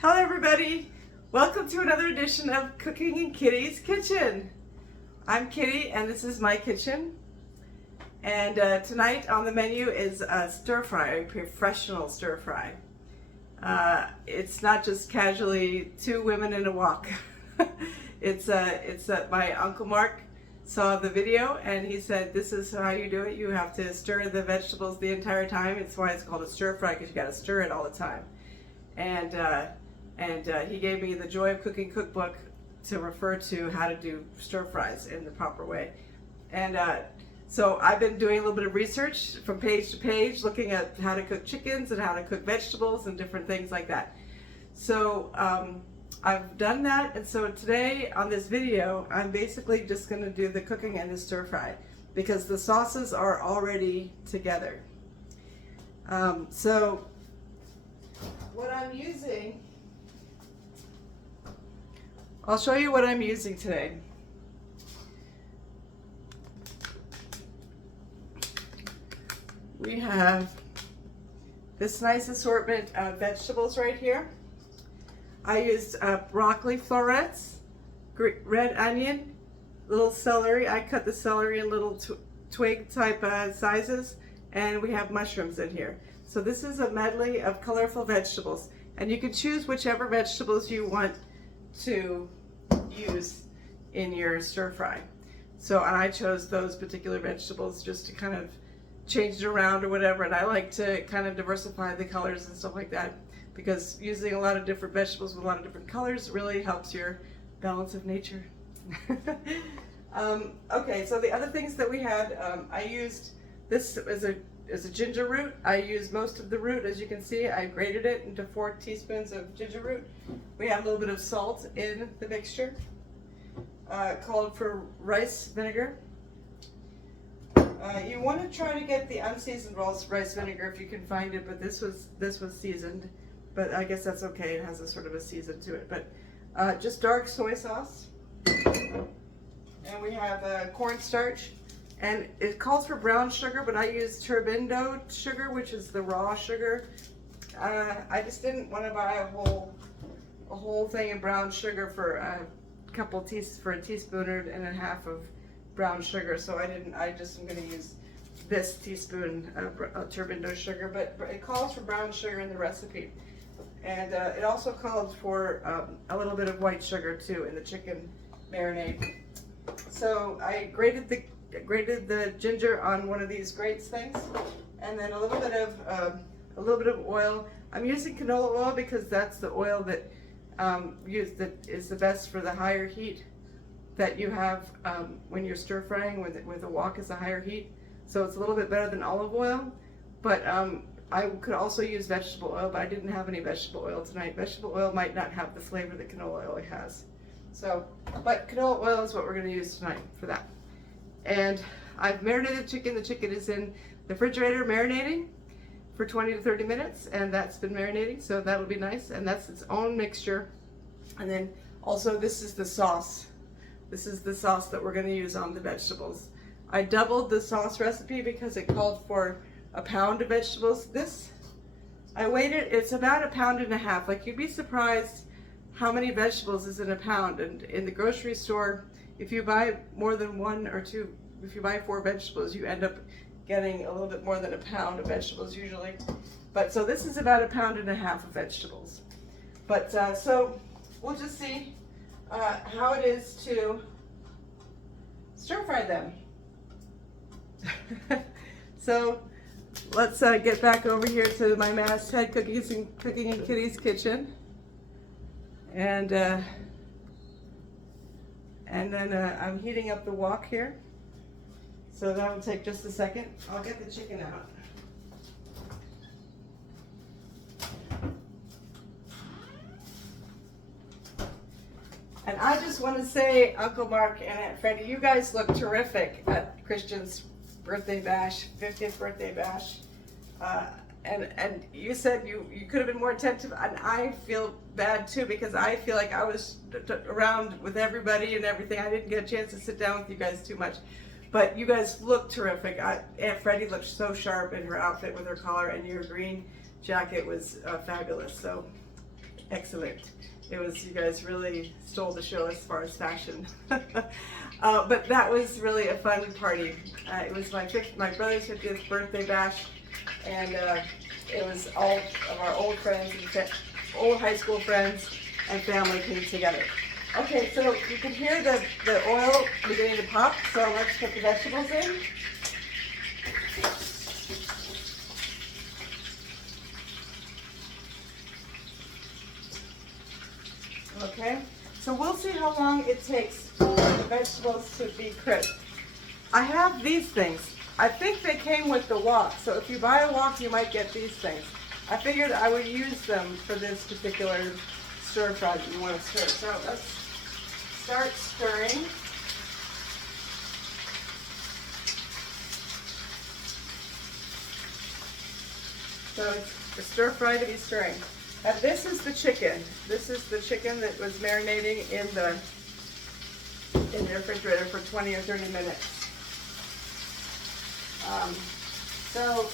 Hello everybody! Welcome to another edition of Cooking in Kitty's Kitchen. I'm Kitty and this is my kitchen. And tonight on the menu is a stir fry, a professional stir fry. It's not just casually two women in a wok. It's my Uncle Mark saw the video and he said this is how you do it. You have to stir the vegetables the entire time. It's why it's called a stir fry, because you got to stir it all the time. And he gave me the Joy of Cooking cookbook to refer to how to do stir fries in the proper way. And so I've been doing a little bit of research from page to page, looking at how to cook chickens and how to cook vegetables and different things like that. So I've done that, and so today on this video I'm basically just going to do the cooking and the stir fry because the sauces are already together. So what I'm using, I'll show you what I'm using today. We have this nice assortment of vegetables right here. I used broccoli florets, red onion, little celery. I cut the celery in little twig type sizes, and we have mushrooms in here. So this is a medley of colorful vegetables, and you can choose whichever vegetables you want to use in your stir fry. So, and I chose those particular vegetables just to kind of change it around or whatever, and I like to kind of diversify the colors and stuff like that, because using a lot of different vegetables with a lot of different colors really helps your balance of nature. Okay, so the other things that we had, I used this as a ginger root. I used most of the root, as you can see. I grated it into 4 teaspoons of ginger root. We have a little bit of salt in the mixture. Called for rice vinegar. You want to try to get the unseasoned rice vinegar if you can find it, but this was seasoned. But I guess that's okay. It has a sort of a season to it. But just dark soy sauce, and we have cornstarch. And it calls for brown sugar, but I use turbindo sugar, which is the raw sugar. I just didn't want to buy a whole thing of brown sugar for a teaspoon and a half of brown sugar. So I just am going to use this teaspoon of turbindo sugar, but it calls for brown sugar in the recipe. And it also calls for a little bit of white sugar too in the chicken marinade. So I grated the ginger on one of these grates things, and then a little bit of oil. I'm using canola oil because that's the oil that that is the best for the higher heat that you have when you're stir frying with a wok is a higher heat. So it's a little bit better than olive oil, but I could also use vegetable oil, but I didn't have any vegetable oil tonight. Vegetable oil might not have the flavor that canola oil has. So, but canola oil is what we're going to use tonight for that. And I've marinated the chicken. The chicken is in the refrigerator marinating for 20 to 30 minutes, and that's been marinating, so that'll be nice. And that's its own mixture. And then also this is the sauce. This is the sauce that we're going to use on the vegetables. I doubled the sauce recipe because it called for a pound of vegetables. This, I weighed it, it's about 1.5 pounds. Like, you'd be surprised how many vegetables is in a pound. And in the grocery store, if you buy more than 1 or 2, if you buy 4 vegetables, you end up getting a little bit more than 1 pound of vegetables usually. But so this is about 1.5 pounds of vegetables. But so we'll just see how it is to stir fry them. So let's get back over here to my masthead cooking in Kitty's kitchen, and then I'm heating up the wok here, so that will take just a second. I'll get the chicken out. And I just want to say, Uncle Mark and Aunt Freddie, you guys look terrific at Christian's birthday bash, 50th birthday bash. And you said you could have been more attentive, and I feel bad too, because I feel like I was around with everybody and everything. I didn't get a chance to sit down with you guys too much. But you guys look terrific. Aunt Freddie looked so sharp in her outfit with her collar, and your green jacket was fabulous. So Excellent. It was, you guys really stole the show as far as fashion. But that was really a fun party. It was my brother's 50th birthday bash, and it was all of our old friends and old high school friends and family came together. Okay, so you can hear the oil beginning to pop, so let's put the vegetables in. Okay, so we'll see how long it takes for the vegetables to be crisp. I have these things. I think they came with the wok, so if you buy a wok, you might get these things. I figured I would use them for this particular stir fry that you want to stir. So let's start stirring. So it's a stir fry to be stirring. And this is the chicken. This is the chicken that was marinating in the refrigerator for 20 or 30 minutes. So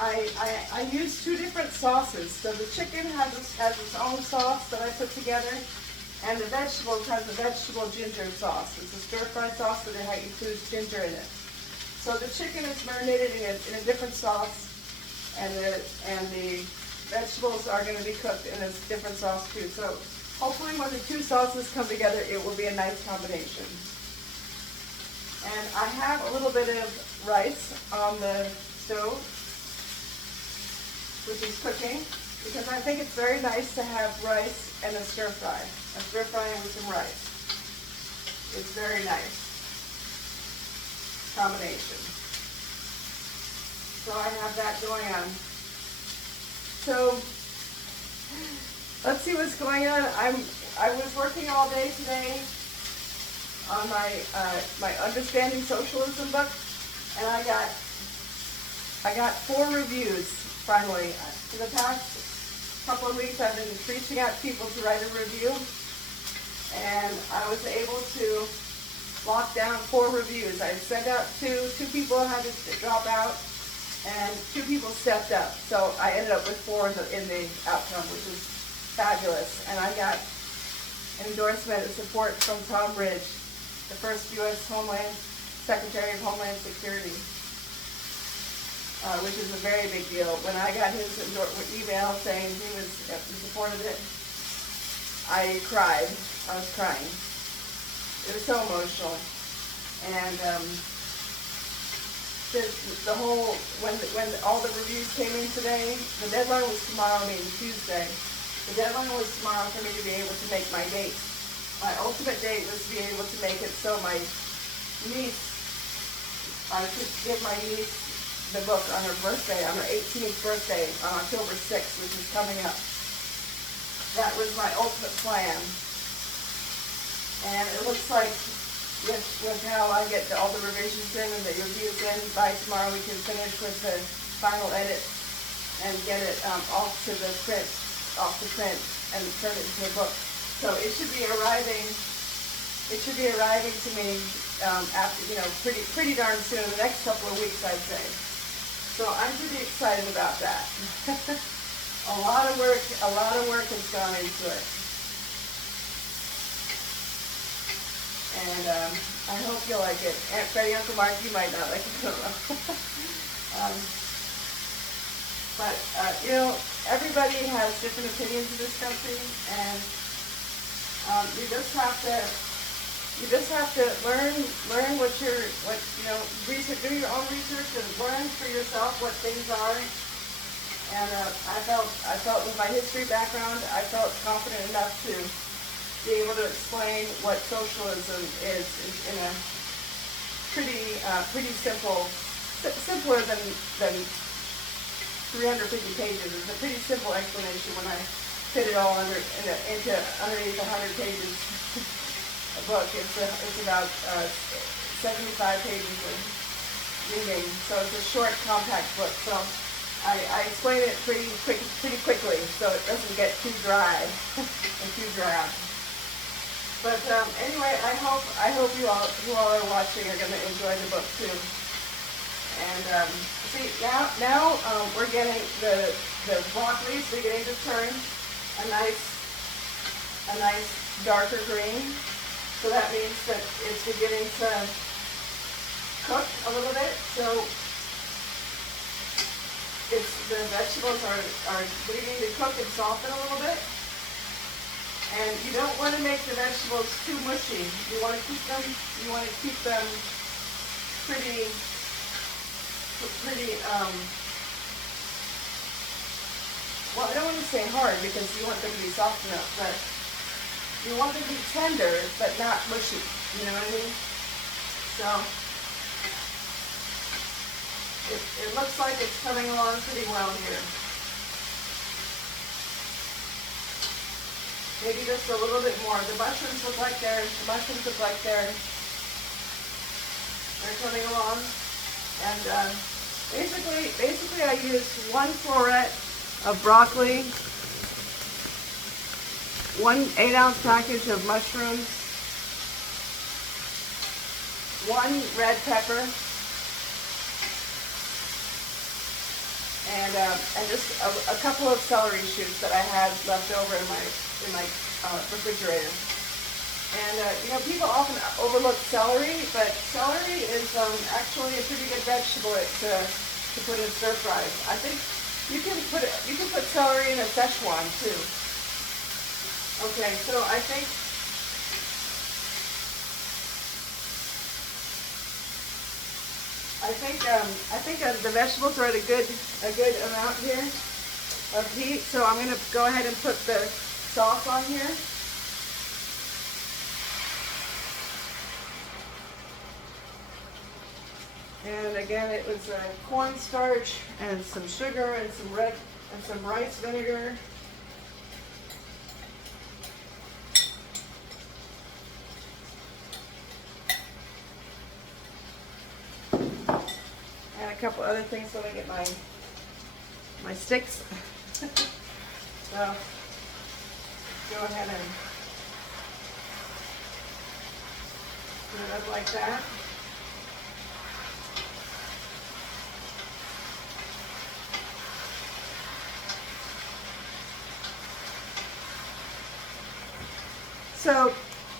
I use two different sauces. So the chicken has its own sauce that I put together, and the vegetables has a vegetable ginger sauce. It's a stir fry sauce that includes ginger in it. So the chicken is marinated in a different sauce, and the vegetables are going to be cooked in a different sauce too. So hopefully when the two sauces come together, it will be a nice combination. And I have a little bit of rice on the stove, which is cooking, because I think it's very nice to have rice and a stir fry. A stir fry with some rice. It's very nice combination. So I have that going on. So let's see what's going on. I was working all day today on my Understanding Socialism book, and I got 4 reviews finally. For the past couple of weeks, I've been reaching out to people to write a review, and I was able to lock down 4 reviews. I sent out 2 people had to drop out, and 2 people stepped up. So I ended up with 4 in the outcome, which is fabulous. And I got an endorsement and support from Tom Ridge, the first U.S. Secretary of Homeland Security, which is a very big deal. When I got his email saying he supported it, I cried. I was crying. It was so emotional. And when all the reviews came in today, the deadline was tomorrow, meaning Tuesday. The deadline was tomorrow for me to be able to make my date. My ultimate date was to be able to make it so my niece, I could give my niece the book on her birthday, on her 18th birthday, on October 6th, which is coming up. That was my ultimate plan. And it looks like with how I get all the revisions in and the reviews in, by tomorrow we can finish with the final edit and get it off to print and turn it into a book. So it should be arriving to me after, pretty darn soon, the next couple of weeks, I'd say. So I'm pretty excited about that. A lot of work has gone into it. And I hope you like it. Aunt Freddie, Uncle Mark, you might not like it. But everybody has different opinions in this country, and you just have to learn research, do your own research, and learn for yourself what things are. And I felt with my history background, I felt confident enough to be able to explain what socialism is in a pretty simpler than 350 pages. It's a pretty simple explanation when I fit it all underneath 100 pages. A book. It's about 75 pages of reading, so it's a short, compact book. So I explain it pretty quickly, so it doesn't get too dry and too drab. But anyway, I hope you all who are watching are going to enjoy the book too. And see, now we're getting the broccoli is beginning to turn a nice darker green. So that means that it's beginning to cook a little bit. So the vegetables are beginning to cook and soften a little bit. And you don't want to make the vegetables too mushy. You want to keep them pretty well, I don't want to say hard because you want them to be soft enough, but you want them to be tender, but not mushy. You know what I mean? So it looks like it's coming along pretty well here. Maybe just a little bit more. The mushrooms look like they're coming along. And basically I used 1 floret of broccoli, 1 8-ounce package of mushrooms, 1 red pepper, and just a couple of celery shoots that I had left over in my refrigerator. And people often overlook celery, but celery is actually a pretty good vegetable to put in stir fries. I think you can put celery in a Szechuan too. Okay, so I think the vegetables are at a good amount here of heat. So I'm going to go ahead and put the sauce on here. And again, it was cornstarch and some sugar and some rice vinegar. And a couple other things. Let me get my sticks. So go ahead and put it up like that. So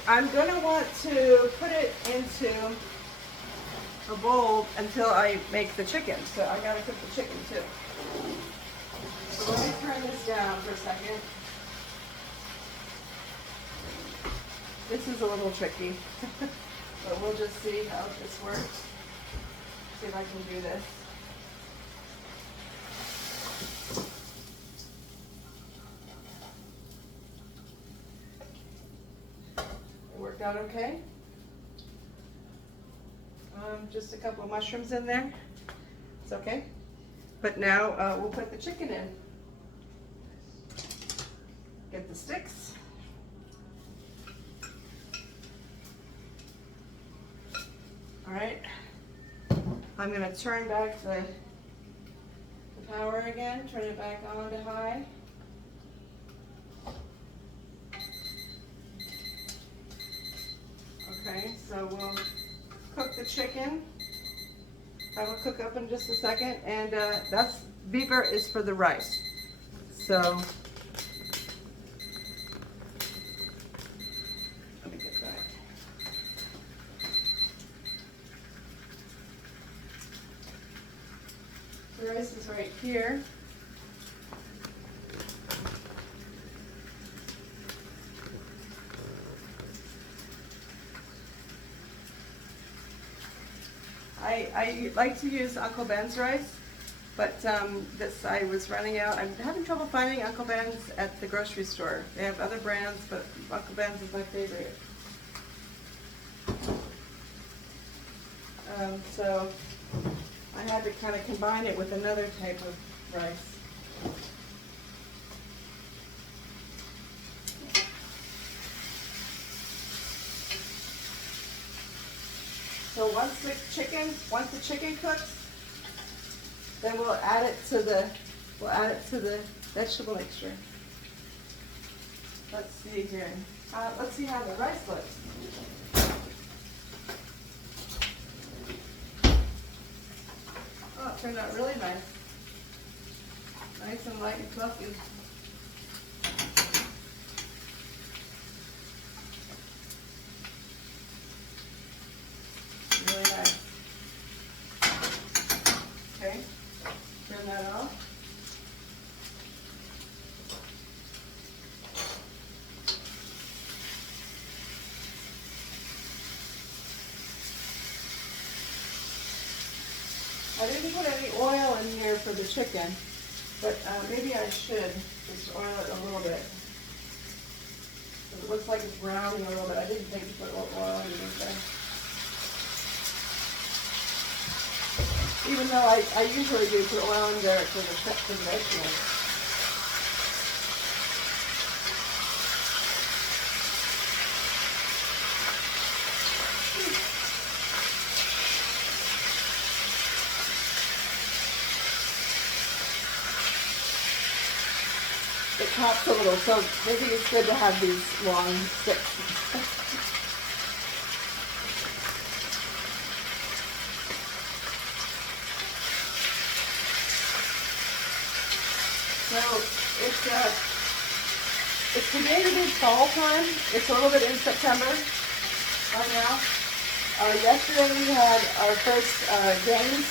I'm going to want to put it into a bowl until I make the chicken. So I got to cook the chicken too. So let me turn this down for a second. This is a little tricky, but we'll just see how this works. See if I can do this. Worked out okay. Just a couple of mushrooms in there. It's okay. But now we'll put the chicken in. Get the sticks. All right. I'm going to turn back the power again. Turn it back on to high. Okay, so we'll cook the chicken. I will cook up in just a second, and that's beaver is for the rice. So let me get back. The rice is right here. I like to use Uncle Ben's rice, but this I was running out. I'm having trouble finding Uncle Ben's at the grocery store. They have other brands, but Uncle Ben's is my favorite. So I had to kind of combine it with another type of rice. So once the chicken cooks, then we'll add it to the vegetable mixture. Let's see here. Let's see how the rice looks. Oh, it turned out really nice. Nice and light and fluffy. Really nice. Okay, turn that off. I didn't put any oil in here for the chicken, but maybe I should just oil it a little bit. It looks like it's browning a little bit. I didn't think to put oil in there. Even though I usually do put oil in there for the vegetables. It pops a little, so maybe it's good to have these long sticks. So it's beginning to be fall time. It's a little bit in September right now. Yesterday we had our first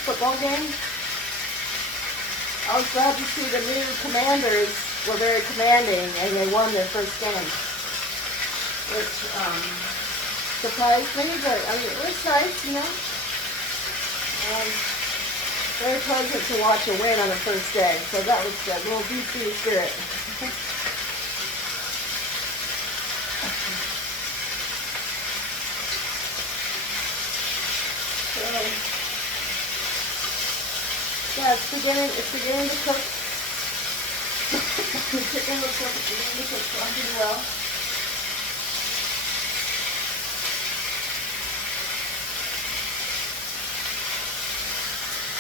football game. I was glad to see the new Commanders were very commanding, and they won their first game, which surprised me, but I mean, it was nice, you know. Very pleasant to watch a win on the first day, so that was good. A little DC spirit. So, yeah, it's beginning to cook. The chicken looks like it's beginning to cook pretty well.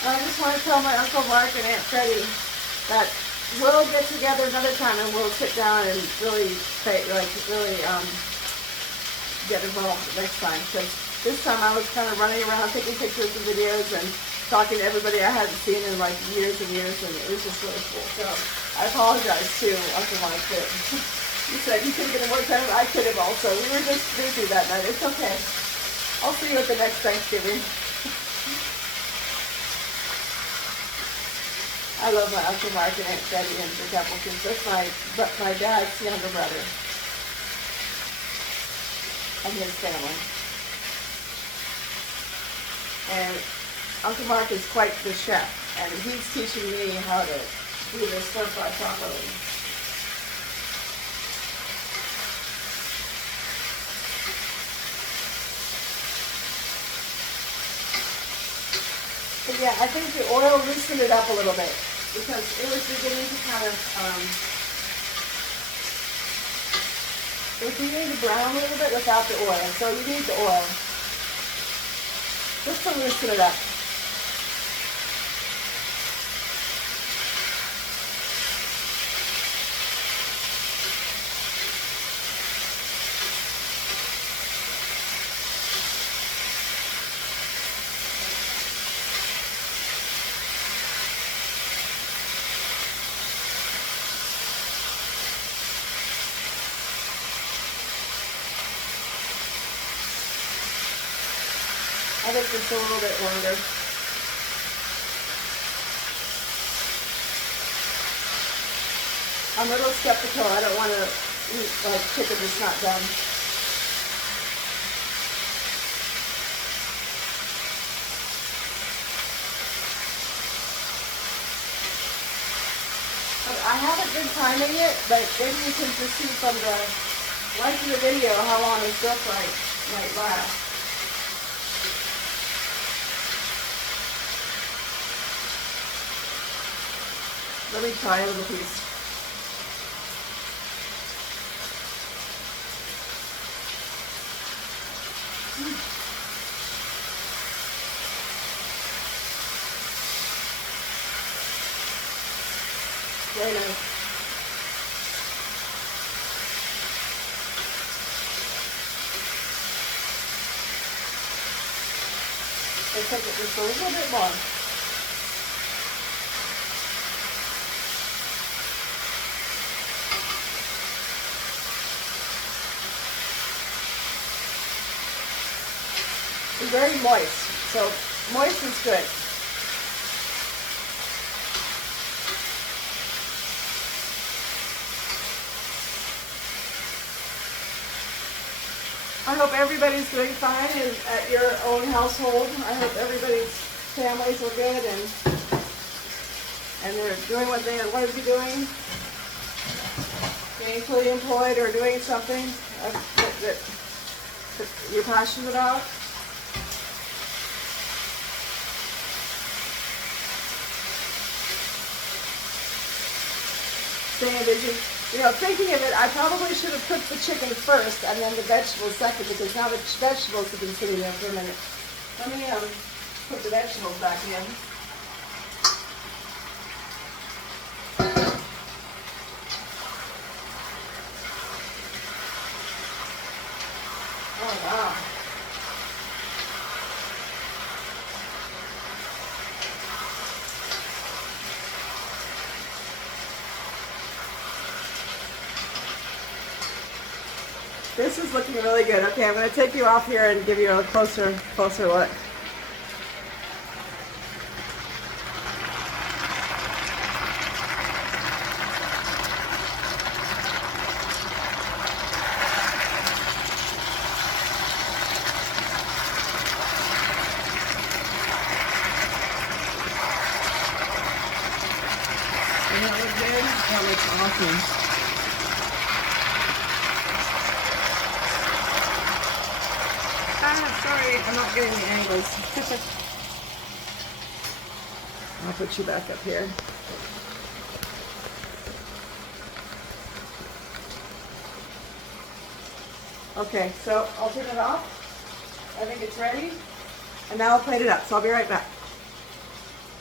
I just want to tell my Uncle Mark and Aunt Freddie that we'll get together another time and we'll sit down and really get involved next time. Because this time I was kind of running around taking pictures and videos and talking to everybody I hadn't seen in like years and years, and it was just really cool. So I apologize to Uncle Mark that you said you could have been more time. I could have also. We were just busy that night. It's okay. I'll see you at the next Thanksgiving. I love my Uncle Mark and Aunt Betty and the Templetons. That's my dad's younger brother and his family. And Uncle Mark is quite the chef, and he's teaching me how to do this stir fry properly. But yeah, I think the oil loosened it up a little bit because it was beginning to kind of, it was beginning to brown a little bit without the oil. So you need the oil just to loosen it up. I think just a little bit longer. I'm a little skeptical. I don't want to eat like chicken that's not done. I haven't been timing it, but maybe you can just see from the length of the video how long this stir fry might last. Let me try a little piece. Very nice. Let's take it just a little bit more. is very moist. So moist is good. I hope everybody's doing fine at your own household. I hope everybody's families are good and they're doing what they want to be doing, gainfully employed or doing something that you're passionate about. Staying busy. You know, thinking of it, I probably should have cooked the chicken first and then the vegetables second, because now the vegetables have been sitting there for a minute. Let me put the vegetables back in. Oh, wow. This is looking really good. Okay, I'm going to take you off here and give you a closer look. Doesn't that look good? That looks awesome. Sorry, I'm not getting the angles. I'll put you back up here. Okay, so I'll turn it off. I think it's ready. And now I'll plate it up, so I'll be right back.